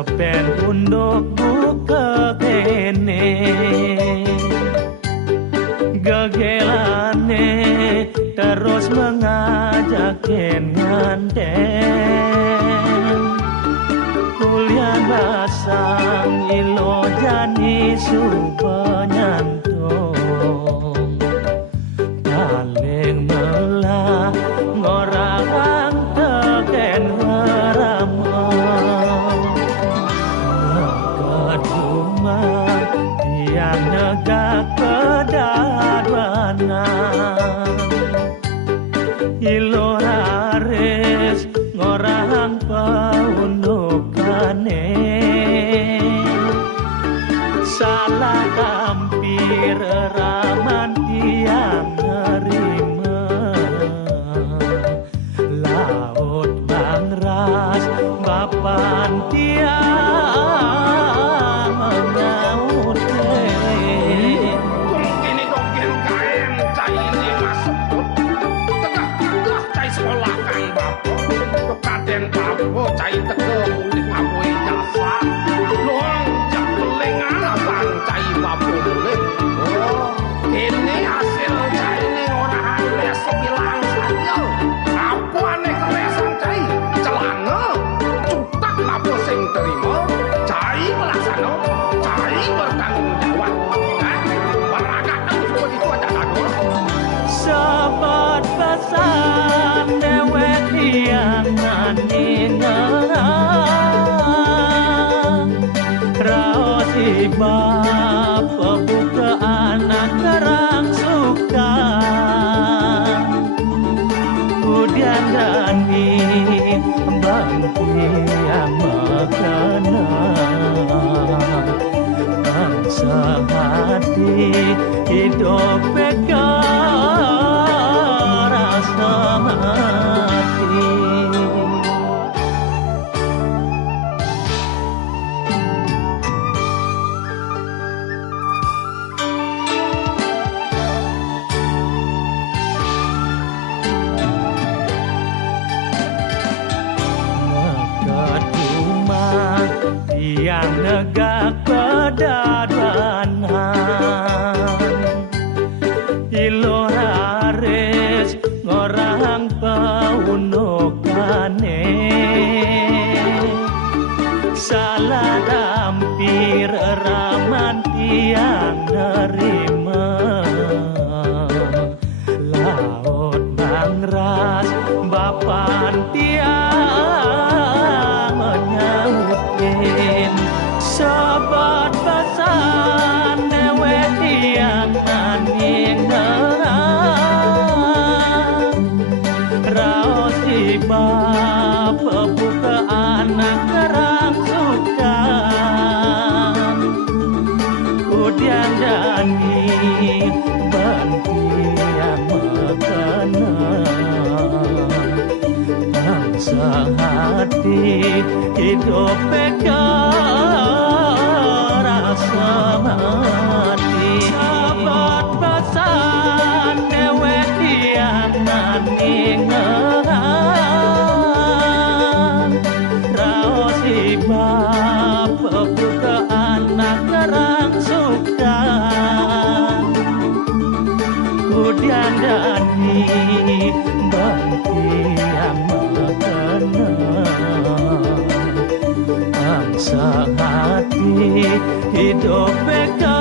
kepen unduk buka kene gegelane terus mengajak ngandeng kuliah basang ilo jani subanyantong paling melah ngorang teken haramah keduma dia negak kedaduana ilo haris ngorang paundukane salah hampir raman tiang nerima laut bangras bapan tiang menyaut kini dogen kain cai ini masuk tegak cai sekolah kan bapo kaden bapo cai tegak mulih ngapui jasa luang jak lengan abang cai bapo mulih oh ini hasil cai ini orang les bilang saja apa aneh kelesan cai celana cutak lapo sing terima cai melaksana cai bertanggung jawab beragak semua itu aja dadu sahabat pesan dewek yang naningang raos ibab pebuka anak kerang suka kemudian dani bangki yang mengenang bangsa hati hidup pegang rasa mati keduma yang negak kedaduanan ilo haris ngorang paunukane salah dampir raman tiang nerima laut bangras bapan tiang menyautin sahabat pesan dewe tiang maningang raos ibab pebuka anak kerang suka kudian dani banti yang mengenang bangsa hati hidup pegang rasa mati sahabat pesan dewek yang naningang raos ibab pebuka anak kerang suka kudian dani banti yang mengenang bangsa hati hidup pegang